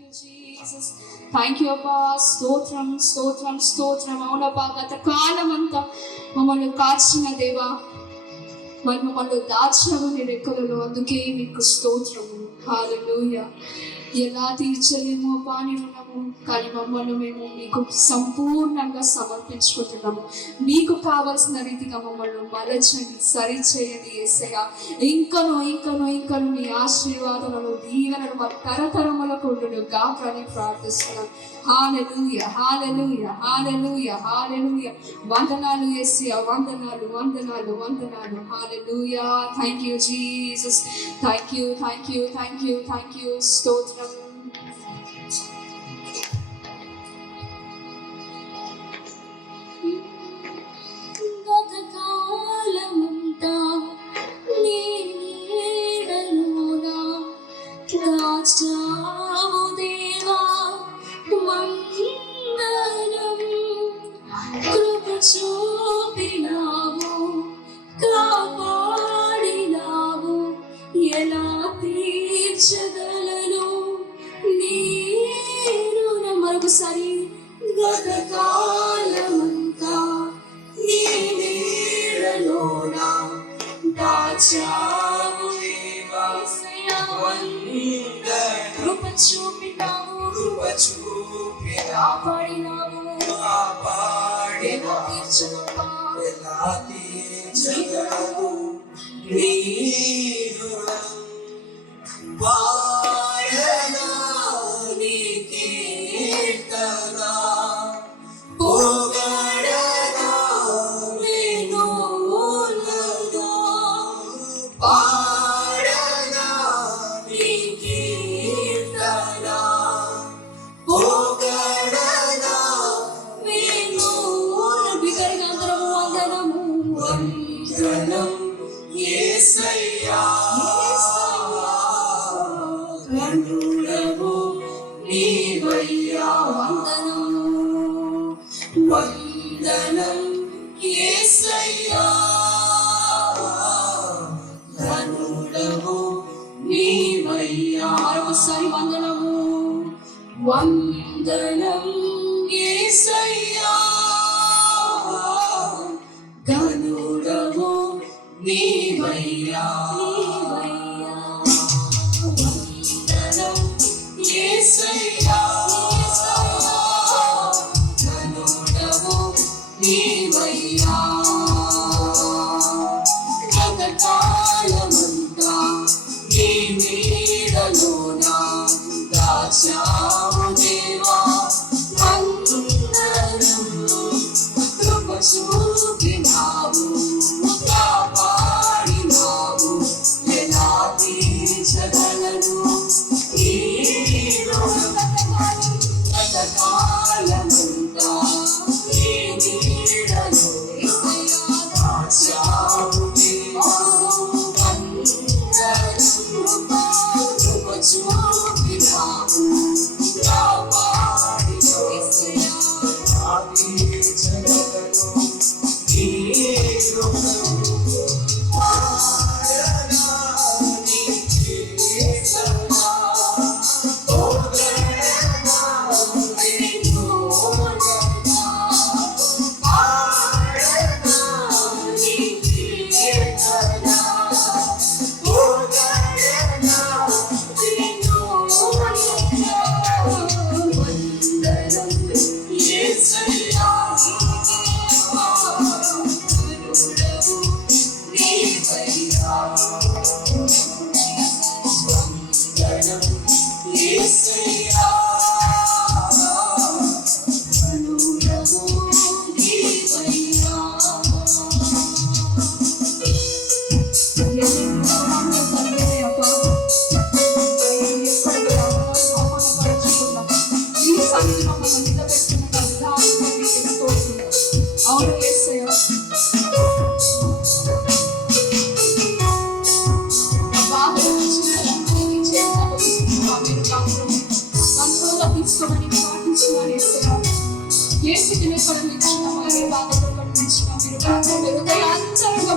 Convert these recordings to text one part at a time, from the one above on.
you, Jesus. Thank you, అబ్బా. స్తోత్రం స్తోత్రం స్తోత్రం. అవునబ్బా, గత కాలం అంతా మమ్మల్ని కాచిన దేవా, మరి మమ్మల్ని దాచావు నీ రెక్కలలో. అందుకే మీకు స్తోత్రము. హల్లెలూయా. ఎలా తీర్చలేమో పాని ఉన్నాము, కానీ మమ్మల్ని మేము మీకు సంపూర్ణంగా సమర్పించుకుంటున్నాము. మీకు కావాల్సిన రీతిగా మమ్మల్ని మలచండి, సరిచేయండి యేసయ్యా. ఇంకను ఇంకను ఇంకను మీ ఆశీర్వాదాలను దీవెనలు మా తరతరములకు ఉండును గాక అని ప్రార్థిస్తున్నాను. హల్లెలూయా హల్లెలూయా హల్లెలూయా హల్లెలూయా. వందనాలు యేసయ్యా, వందనాలు వందనాలు వందనాలు. Hallelujah. Thank you Jesus. Thank you thank you thank you thank you. స్తోత్రం. గతకాలమంతా నీ నీడలోన దాచావు దేవా, వందనం. కృప చూపినావు, కాపాడినావు, ఎలా తీర్చగలను నీ రుణం. మరొకసారి గతకాలమంతా నీ నీడలోన దాచావు దేవా, వందనం. కృప చూపినావు, కాపాడినావు, ఎలా తీర్చగలను నీ రుణం. పాడనా నీ కీర్తన, పొగడనా వేణువులతో. పాడనా నీ కీర్తన, పొగడనా వేణువులతో. బిగ్గరగా అందరము వందనము వందనం యేసయ్యా. కరుణవు నీవయ్యా, వందనము వందనం యేసయ్యా. కరుణవు నీవయ్యా. మరొకసారి వందనము వందనం యేసయ్యా. కరుణవు నీవయ్యా. యేసయ్యా, కరుణవు నీవయ్యా. గతకాలమంతా నీ నీడలోన దాచావు దేవా, వందనం. కృప చూపినావు, కాపాడినావు, ఎలా తీర్చగలను ఈ రుణం. గతకాలమంతా నీ నీడలో దాచావు దేవా, వందనం. కృప చూపినావు, కాపాడినావు, ఎలా తీర్చగలను ఈ రుణం. అవును యేసయ్యా. తీసుకోమని ప్రార్థించున్నాను యేసయ్యా. యేసుకి ఇక్కడ నిలిచినామా, ఏ బాధలో నిలిచినా మీరు హృదయాంతరంగా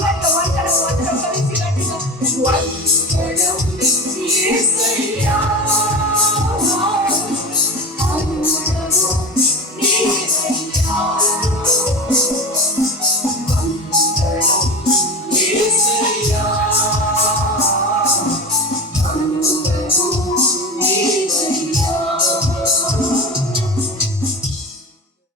Let's